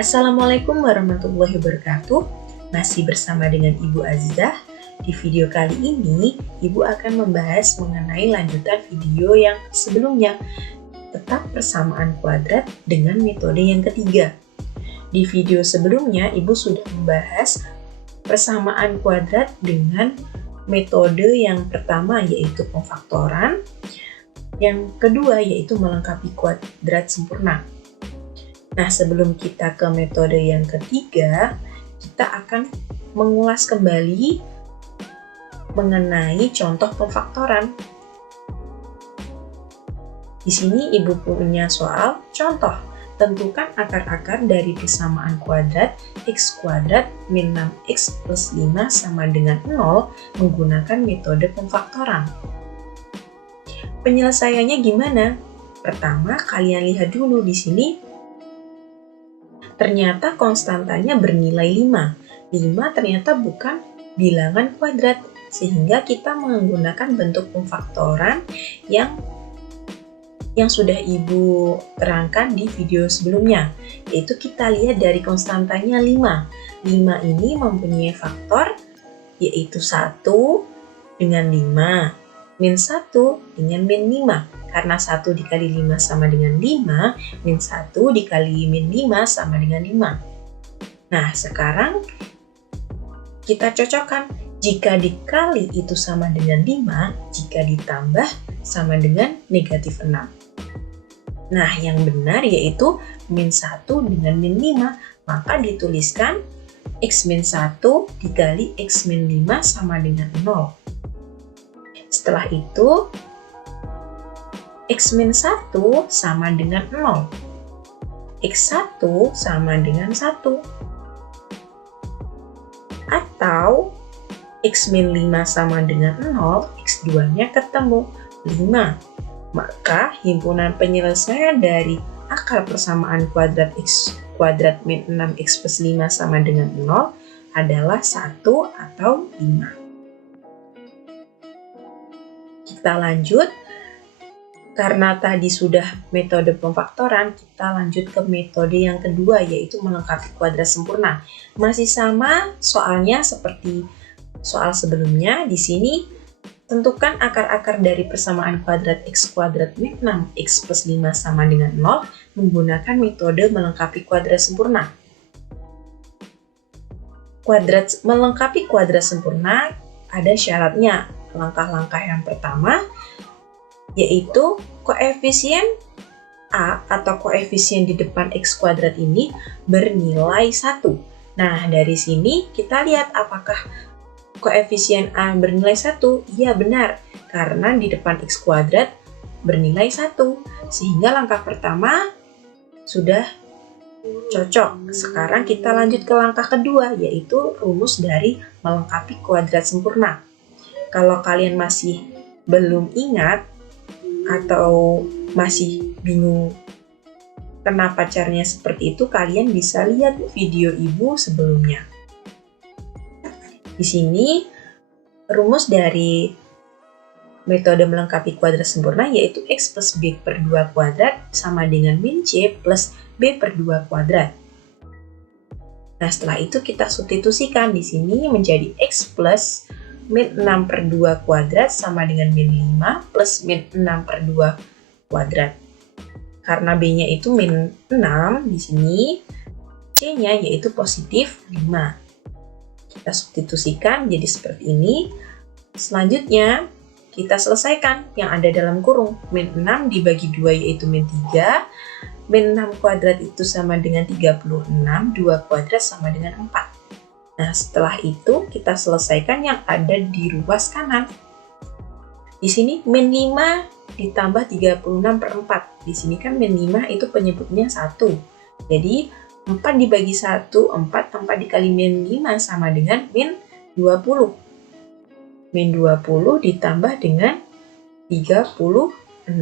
Assalamualaikum warahmatullahi wabarakatuh. Masih bersama dengan Ibu Azizah. Di video kali ini, Ibu akan membahas mengenai lanjutan video yang sebelumnya, tetap persamaan kuadrat dengan metode yang ketiga. Di video sebelumnya, Ibu sudah membahas persamaan kuadrat dengan metode yang pertama, yaitu pemfaktoran. Yang kedua, yaitu melengkapi kuadrat sempurna. Nah, sebelum kita ke metode yang ketiga, kita akan mengulas kembali mengenai contoh pemfaktoran. Di sini Ibu punya soal contoh. Tentukan akar-akar dari persamaan kuadrat x kuadrat min 6x plus 5 sama dengan 0 menggunakan metode pemfaktoran. Penyelesaiannya gimana? Pertama, kalian lihat dulu di sini. Ternyata konstantanya bernilai 5. 5 ternyata bukan bilangan kuadrat, sehingga kita menggunakan bentuk pemfaktoran yang sudah Ibu terangkan di video sebelumnya, yaitu kita lihat dari konstantanya 5. 5 ini mempunyai faktor, yaitu 1 dengan 5, min 1 dengan min 5. Karena 1 dikali 5 sama dengan 5, min 1 dikali min 5 sama dengan 5. Nah, sekarang kita cocokkan. Jika dikali itu sama dengan 5, jika ditambah sama dengan negatif 6. Nah, yang benar yaitu min 1 dengan min 5, maka dituliskan x min 1 dikali x min 5 sama dengan 0. Setelah itu, x min 1 sama dengan 0. x1 sama dengan 1. Atau x min 5 sama dengan 0, x2-nya ketemu, 5. Maka himpunan penyelesaian dari akar persamaan kuadrat x kuadrat min 6x plus 5 sama dengan 0 adalah 1 atau 5. Kita lanjut. Karena tadi sudah metode pemfaktoran, kita lanjut ke metode yang kedua, yaitu melengkapi kuadrat sempurna. Masih sama soalnya seperti soal sebelumnya. Di sini tentukan akar-akar dari persamaan kuadrat x kuadrat min 6x plus 5 sama dengan 0 menggunakan metode melengkapi kuadrat sempurna. Melengkapi kuadrat sempurna ada syaratnya. Langkah-langkah yang pertama yaitu koefisien A atau koefisien di depan x kuadrat ini bernilai 1. Nah, dari sini kita lihat apakah koefisien A bernilai 1? Iya, benar, karena di depan x kuadrat bernilai 1. Sehingga langkah pertama sudah cocok. Sekarang kita lanjut ke langkah kedua, yaitu rumus dari melengkapi kuadrat sempurna. Kalau kalian masih belum ingat atau masih bingung kenapa caranya seperti itu, kalian bisa lihat video Ibu sebelumnya. Di sini rumus dari metode melengkapi kuadrat sempurna yaitu x plus b per 2 kuadrat sama dengan min c plus b per 2 kuadrat. Nah, setelah itu kita substitusikan. Di sini menjadi x plus min 6 per 2 kuadrat sama dengan min 5 plus min 6 per 2 kuadrat. Karena B-nya itu min 6, di sini C-nya yaitu positif 5. Kita substitusikan jadi seperti ini. Selanjutnya, kita selesaikan yang ada dalam kurung. Min 6 dibagi 2 yaitu min 3. Min 6 kuadrat itu sama dengan 36, 2 kuadrat sama dengan 4. Nah, setelah itu kita selesaikan yang ada di ruas kanan. Di sini min 5 ditambah 36 per 4. Di sini kan min 5 itu penyebutnya 1. Jadi 4 dibagi 1, 4 dikali min 5 sama dengan min 20. Min 20 ditambah dengan 36.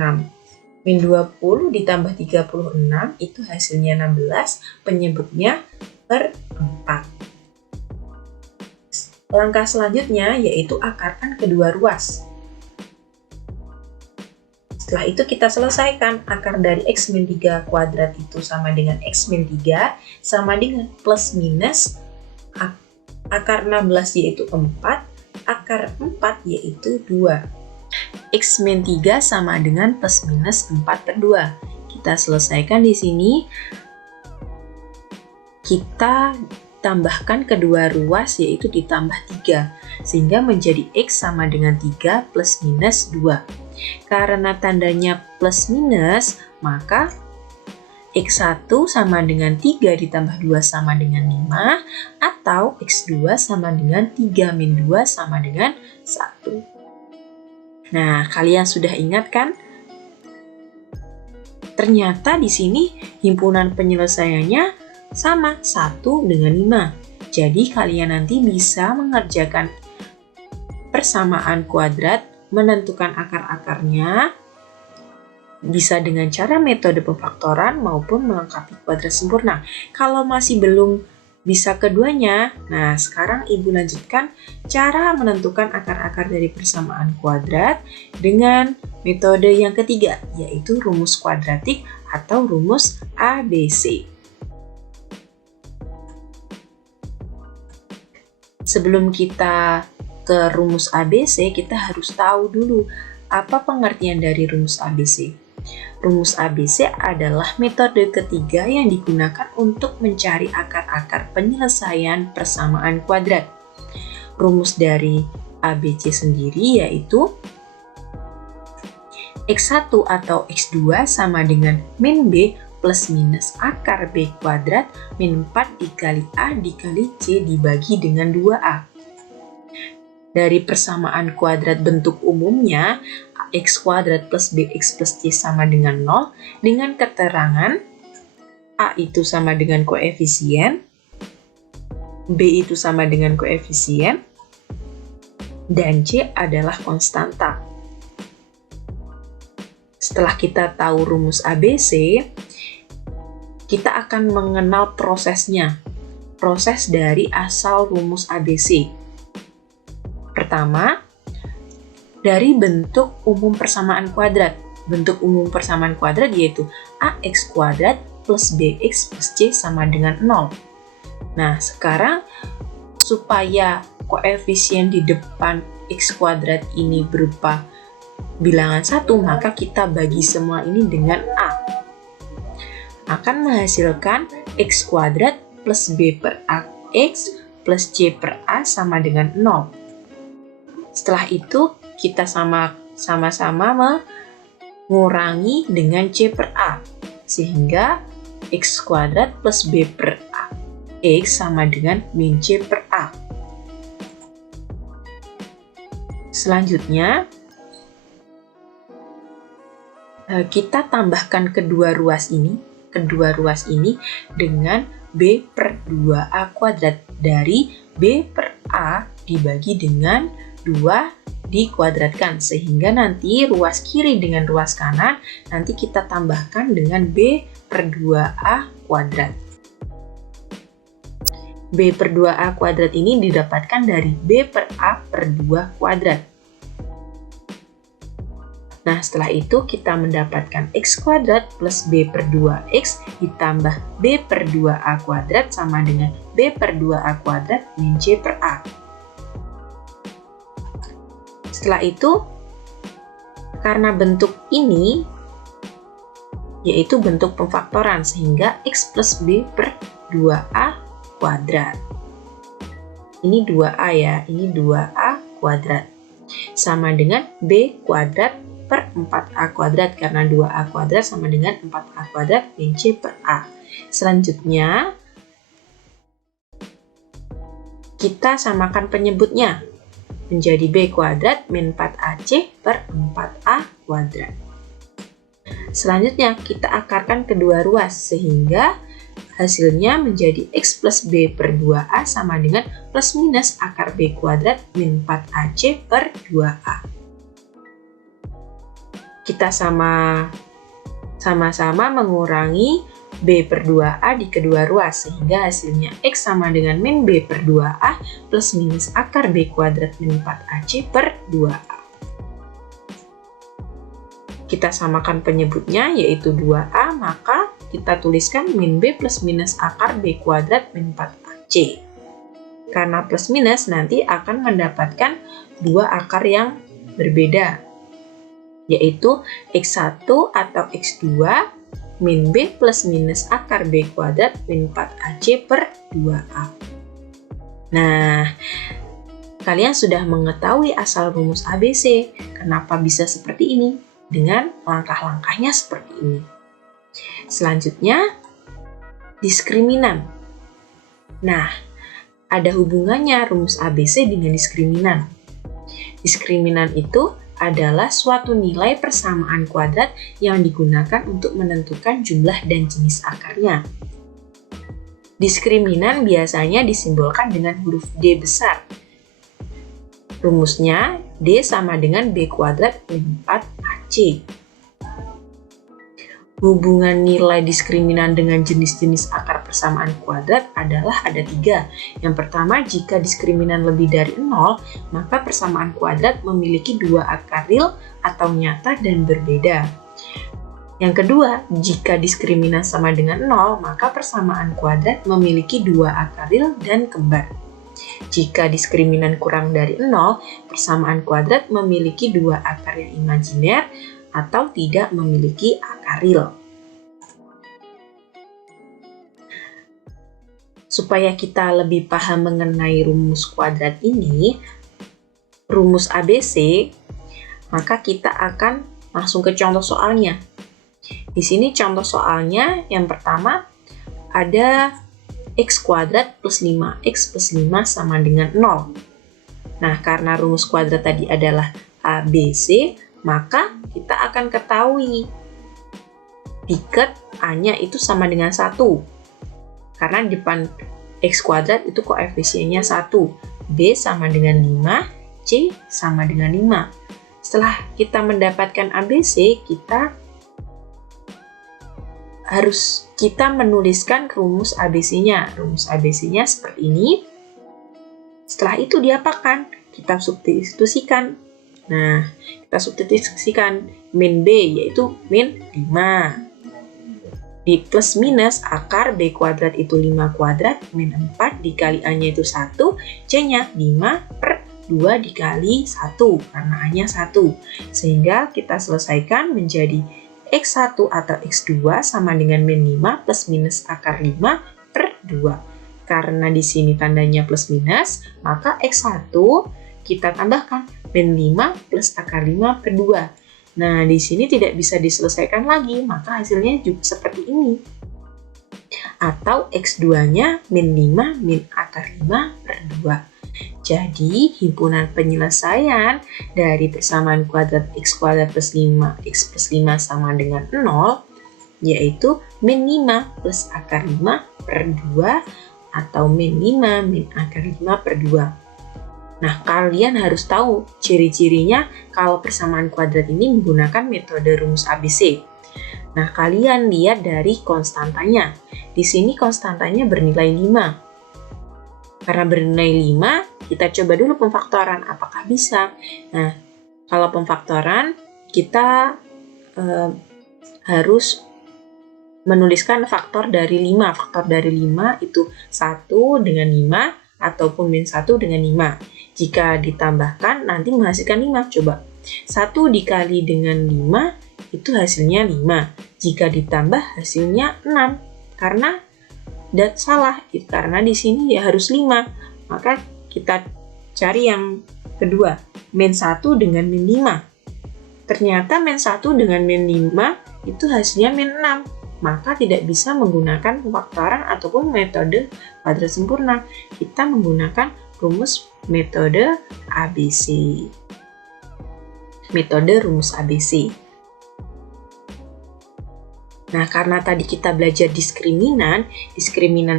Min 20 ditambah 36 itu hasilnya 16, penyebutnya per 4. Langkah selanjutnya yaitu akarkan kedua ruas. Setelah itu kita selesaikan. Akar dari X min 3 kuadrat itu sama dengan X min 3 sama dengan plus minus akar 16 yaitu 4, akar 4 yaitu 2. X min 3 sama dengan plus minus 4 per 2. Kita selesaikan di sini. Kita tambahkan kedua ruas yaitu ditambah 3. Sehingga menjadi X sama dengan 3 plus minus 2. Karena tandanya plus minus, maka X1 sama dengan 3 ditambah 2 sama dengan 5, atau X2 sama dengan 3 min 2 sama dengan 1. Nah, kalian sudah ingat kan? Ternyata di sini himpunan penyelesaiannya sama 1 dengan 5. Jadi kalian nanti bisa mengerjakan persamaan kuadrat, menentukan akar-akarnya, bisa dengan cara metode pemfaktoran maupun melengkapi kuadrat sempurna. Kalau masih belum bisa keduanya, nah sekarang Ibu lanjutkan cara menentukan akar-akar dari persamaan kuadrat dengan metode yang ketiga, yaitu rumus kuadratik atau rumus ABC. Sebelum kita ke rumus ABC, kita harus tahu dulu apa pengertian dari rumus ABC. Rumus ABC adalah metode ketiga yang digunakan untuk mencari akar-akar penyelesaian persamaan kuadrat. Rumus dari ABC sendiri yaitu X1 atau X2 sama dengan min B plus minus akar B kuadrat min 4 dikali A dikali C dibagi dengan 2A. Dari persamaan kuadrat bentuk umumnya, X kuadrat plus BX plus C sama dengan 0, dengan keterangan A itu sama dengan koefisien, B itu sama dengan koefisien, dan C adalah konstanta. Setelah kita tahu rumus ABC, kita akan mengenal prosesnya, proses dari asal rumus ABC. Pertama, dari bentuk umum persamaan kuadrat. Bentuk umum persamaan kuadrat yaitu AX kuadrat plus BX plus C sama dengan 0. Nah, sekarang supaya koefisien di depan X kuadrat ini berupa bilangan 1, maka kita bagi semua ini dengan A. Akan menghasilkan X kuadrat plus B per AX plus C per A sama dengan 0. Setelah itu, kita sama-sama mengurangi dengan C per A. Sehingga X kuadrat plus B per A X sama dengan min C per A. Selanjutnya, kita tambahkan kedua ruas ini dengan B per 2A kuadrat. Dari B per A dibagi dengan 2 dikuadratkan, sehingga nanti ruas kiri dengan ruas kanan nanti kita tambahkan dengan B per 2A kuadrat. B per 2A kuadrat ini didapatkan dari B per A per 2 kuadrat. Nah, setelah itu kita mendapatkan X kuadrat plus B per 2X ditambah B per 2A kuadrat sama dengan B per 2A kuadrat min C per A. Setelah itu, karena bentuk ini yaitu bentuk pemfaktoran, sehingga X plus B per 2A kuadrat. Ini 2A ya, ini 2A kuadrat. Sama dengan B kuadrat per 4A kuadrat, karena 2A kuadrat sama dengan 4A kuadrat min C per A. Selanjutnya, kita samakan penyebutnya menjadi B kuadrat min 4AC per 4A kuadrat. Selanjutnya, kita akarkan kedua ruas, sehingga hasilnya menjadi X plus B per 2A sama dengan plus minus akar B kuadrat min 4AC per 2A. Kita sama-sama mengurangi B per 2A di kedua ruas, sehingga hasilnya X sama dengan min B per 2A plus minus akar B kuadrat min 4AC per 2A. kita samakan penyebutnya yaitu 2A, maka kita tuliskan min B plus minus akar B kuadrat min 4AC. Karena plus minus nanti akan mendapatkan dua akar yang berbeda, yaitu X1 atau X2 min B plus minus akar B kuadrat min 4AC per 2A. Nah, kalian sudah mengetahui asal rumus ABC. Kenapa bisa seperti ini? Dengan langkah-langkahnya seperti ini. Selanjutnya, diskriminan. Nah, ada hubungannya rumus ABC dengan diskriminan. Diskriminan itu adalah suatu nilai persamaan kuadrat yang digunakan untuk menentukan jumlah dan jenis akarnya. Diskriminan biasanya disimbolkan dengan huruf D besar. Rumusnya D sama dengan B kuadrat min 4AC. Hubungan nilai diskriminan dengan jenis-jenis akar persamaan kuadrat adalah ada 3. Yang pertama, jika diskriminan lebih dari 0, maka persamaan kuadrat memiliki 2 akar real atau nyata dan berbeda. Yang kedua, jika diskriminan sama dengan 0, maka persamaan kuadrat memiliki 2 akar real dan kembar. Jika diskriminan kurang dari 0, persamaan kuadrat memiliki 2 akar yang imajiner atau tidak memiliki akar real. Supaya kita lebih paham mengenai rumus kuadrat ini, rumus ABC, maka kita akan langsung ke contoh soalnya. Di sini contoh soalnya yang pertama ada X kuadrat plus 5X plus 5 sama dengan 0. Nah, karena rumus kuadrat tadi adalah ABC, maka kita akan ketahui piket A-nya itu sama dengan 1. Karena di depan X kuadrat itu koefisiennya 1. B sama dengan 5, C sama dengan 5. Setelah kita mendapatkan ABC, kita menuliskan rumus ABC-nya. Rumus ABC-nya seperti ini. Setelah itu diapakan? Kita substitusikan. Nah, kita substitusikan min B yaitu min 5. Di plus minus akar B kuadrat itu 5 kuadrat min 4 dikali A-nya itu 1, C-nya 5 per 2 dikali 1 karena A-nya 1. Sehingga kita selesaikan menjadi X1 atau X2 sama dengan min 5 plus minus akar 5 per 2. Karena di sini tandanya plus minus, maka X1 kita tambahkan min 5 plus akar 5 per 2. Nah, di sini tidak bisa diselesaikan lagi, maka hasilnya juga seperti ini. Atau X2-nya min 5 min akar 5 per 2. Jadi, himpunan penyelesaian dari persamaan kuadrat X kuadrat plus 5X plus 5 sama dengan 0, yaitu min 5 plus akar 5 per 2 atau min 5 min akar 5 per 2. Nah, kalian harus tahu ciri-cirinya kalau persamaan kuadrat ini menggunakan metode rumus ABC. Nah, kalian lihat dari konstantanya. Di sini konstantanya bernilai 5. Karena bernilai 5, kita coba dulu pemfaktoran. Apakah bisa? Nah, kalau pemfaktoran, kita harus menuliskan faktor dari 5. Faktor dari 5 itu 1 dengan 5 ataupun min 1 dengan 5. Jika ditambahkan, nanti menghasilkan 5. Coba, 1 dikali dengan 5, itu hasilnya 5. Jika ditambah, hasilnya 6. Karena salah, karena di sini ya harus 5. Maka kita cari yang kedua, min 1 dengan min 5. Ternyata min 1 dengan min 5, itu hasilnya min 6. Maka tidak bisa menggunakan pemfaktoran ataupun metode kuadrat sempurna. Kita menggunakan rumus metode ABC. Metode rumus ABC. Nah, karena tadi kita belajar diskriminan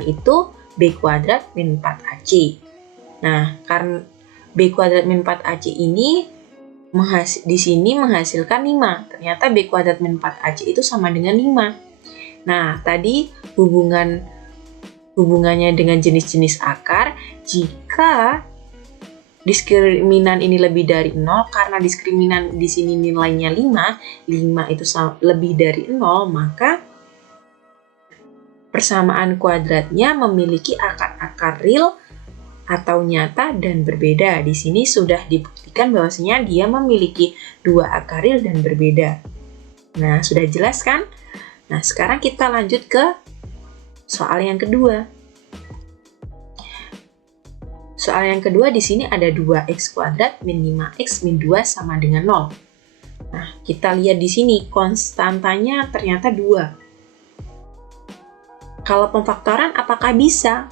itu B kuadrat min 4AC. Nah, karena B kuadrat min 4AC ini di sini menghasilkan 5. Ternyata B kuadrat min 4AC itu sama dengan 5. Nah, tadi hubungannya dengan jenis-jenis akar, jika diskriminan ini lebih dari 0, karena diskriminan di sini nilainya 5 itu lebih dari 0, maka persamaan kuadratnya memiliki akar-akar real atau nyata dan berbeda. Di sini sudah dibuktikan bahwasanya dia memiliki 2 akar real dan berbeda. Nah, sudah jelas kan? Nah, sekarang kita lanjut ke soal yang kedua. Soal yang kedua di sini ada 2x kuadrat min 5x min 2 sama dengan 0. Nah, kita lihat di sini konstantanya ternyata 2. Kalau pemfaktoran apakah bisa?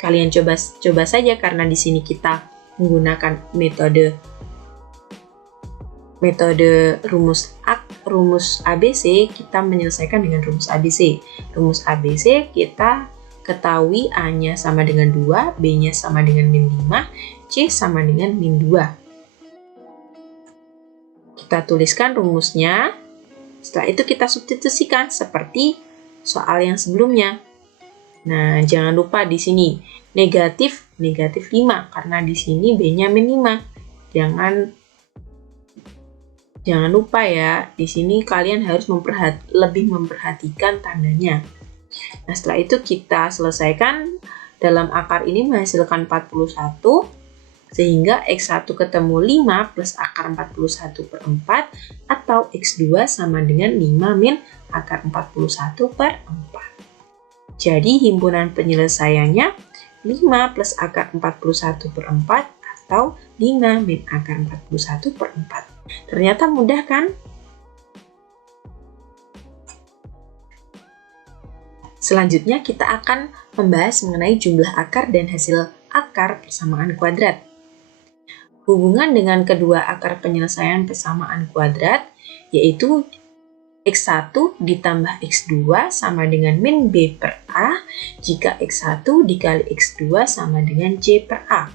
Kalian coba saja, karena di sini kita menggunakan metode rumus ABC, kita menyelesaikan dengan rumus ABC. Rumus ABC kita ketahui A-nya sama dengan 2, B-nya sama dengan min 5, C sama dengan min 2. Kita tuliskan rumusnya. Setelah itu kita substitusikan seperti soal yang sebelumnya. Nah, jangan lupa di sini negatif 5, karena di sini B-nya min 5. Jangan lupa ya, di sini kalian harus lebih memperhatikan tandanya. Nah, setelah itu kita selesaikan. Dalam akar ini menghasilkan 41, sehingga X1 ketemu 5 plus akar 41 per 4, atau X2 sama dengan 5 min akar 41 per 4. Jadi himpunan penyelesaiannya 5 plus akar 41 per 4, atau 5 min akar 41 per 4. Ternyata mudah kan? Selanjutnya kita akan membahas mengenai jumlah akar dan hasil akar persamaan kuadrat. Hubungan dengan kedua akar penyelesaian persamaan kuadrat yaitu X1 ditambah X2 sama dengan min B per A jika X1 dikali X2 sama dengan C per A.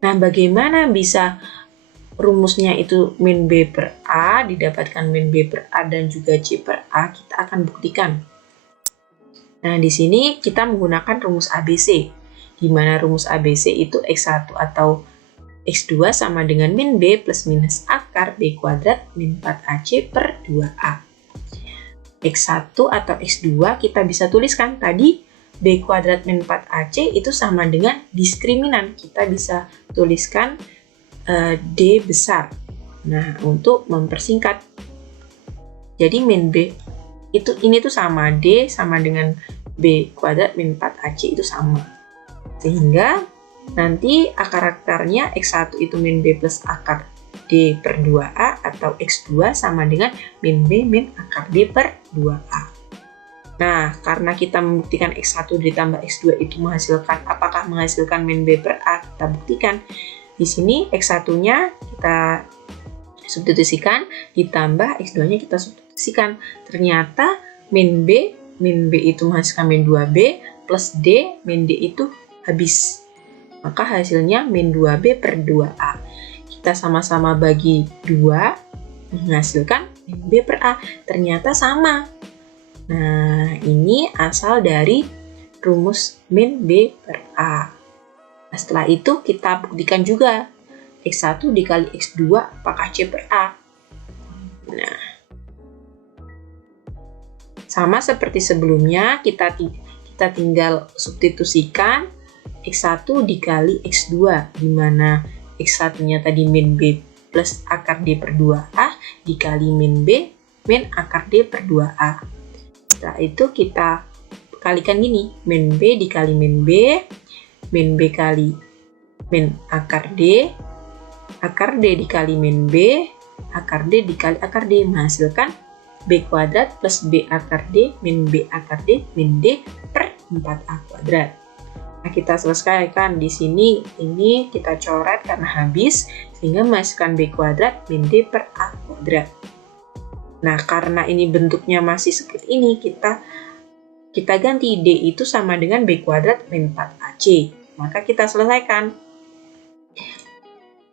Nah, bagaimana bisa rumusnya itu min B per A didapatkan min B per A dan juga C per A? Kita akan buktikan. Nah, di sini kita menggunakan rumus ABC, di mana rumus ABC itu X1 atau X2 sama dengan min B plus minus akar B kuadrat min 4AC per 2A. X1 atau X2 kita bisa tuliskan tadi B kuadrat min 4AC itu sama dengan diskriminan. Kita bisa tuliskan D besar. Nah, untuk mempersingkat. Jadi min B ini tuh sama, D sama dengan B kuadrat min 4AC itu sama. Sehingga nanti akar-akarnya X1 itu min B plus akar D per 2A, atau X2 sama dengan min B min akar D per 2A. Nah, karena kita membuktikan X1 ditambah X2 itu apakah menghasilkan min B per A, kita buktikan. Di sini X1-nya kita substitusikan, ditambah X2-nya kita substitusikan. Ternyata min B itu menghasilkan min 2B, plus D, min D itu habis. Maka hasilnya min 2B per 2A. Kita sama-sama bagi 2, menghasilkan min B per A. Ternyata sama. Nah, ini asal dari rumus min B per A. Nah, setelah itu kita buktikan juga. X1 dikali X2 apakah C per A? Nah, sama seperti sebelumnya, kita tinggal substitusikan X1 dikali X2, di mana X1-nya tadi min B plus akar D per 2A dikali min B min akar D per 2A. Setelah itu kita kalikan gini, min B dikali min B kali min akar D dikali min B, akar D dikali akar D, menghasilkan B kuadrat plus B akar D min B akar D min D per 4A kuadrat. Nah, kita selesaikan di sini, ini kita coret karena habis, sehingga menghasilkan B kuadrat min D per A kuadrat. Nah, karena ini bentuknya masih seperti ini, kita ganti D itu sama dengan B kuadrat min 4AC. Maka kita selesaikan.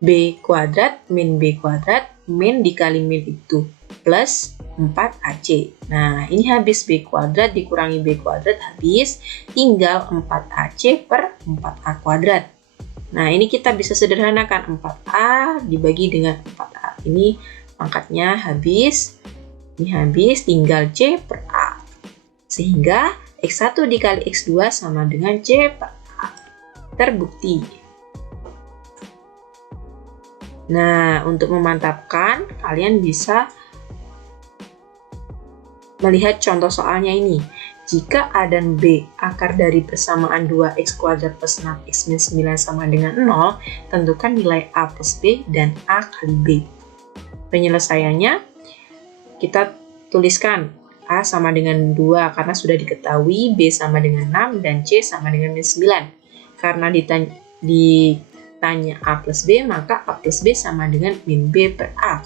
B kuadrat min B kuadrat min dikali min itu plus 4AC. Nah, ini habis B kuadrat dikurangi B kuadrat habis, tinggal 4AC per 4A kuadrat. Nah, ini kita bisa sederhanakan 4A dibagi dengan 4A. Ini pangkatnya habis, ini habis, tinggal C per A. Sehingga X1 dikali X2 sama dengan C per A. Terbukti. Nah, untuk memantapkan, kalian bisa melihat contoh soalnya ini. Jika A dan B akar dari persamaan 2x kuadrat plus 6x min 9 sama dengan 0, tentukan nilai A plus B dan A kali B. Penyelesaiannya, kita tuliskan A sama dengan 2 karena sudah diketahui, B sama dengan 6, dan C sama dengan min 9. Karena ditanya A plus B, maka A plus B sama dengan min B per A.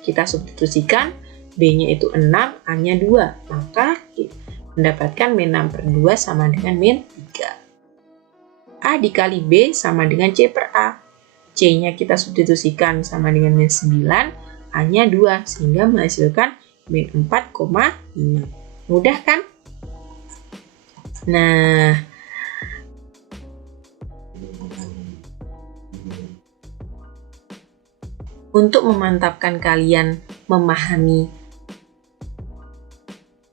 Kita substitusikan, B-nya itu 6, A-nya 2. Maka mendapatkan min 6 per 2 sama dengan min 3. A dikali B sama dengan C per A. C-nya kita substitusikan sama dengan min 9, A-nya 2, sehingga menghasilkan min 4,5. Mudah kan? Nah, untuk memantapkan kalian memahami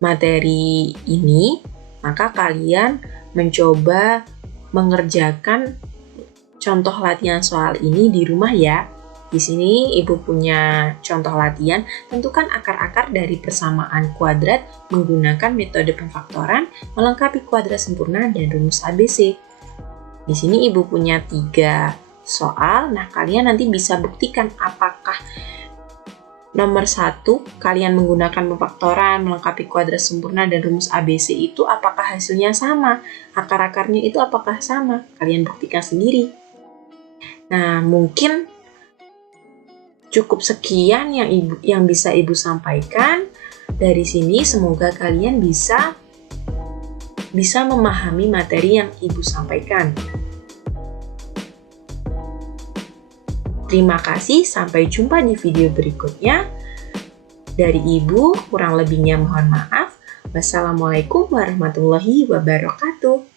materi ini, maka kalian mencoba mengerjakan contoh latihan soal ini di rumah ya. Di sini Ibu punya contoh latihan, tentukan akar-akar dari persamaan kuadrat menggunakan metode pemfaktoran, melengkapi kuadrat sempurna dan rumus ABC. Di sini Ibu punya 3 soal, nah kalian nanti bisa buktikan apakah nomor 1, kalian menggunakan pemfaktoran, melengkapi kuadrat sempurna dan rumus ABC itu apakah hasilnya sama? Akar-akarnya itu apakah sama? Kalian buktikan sendiri. Nah, mungkin cukup sekian yang bisa Ibu sampaikan. Dari sini semoga kalian bisa memahami materi yang Ibu sampaikan. Terima kasih, sampai jumpa di video berikutnya. Dari Ibu, kurang lebihnya mohon maaf. Wassalamualaikum warahmatullahi wabarakatuh.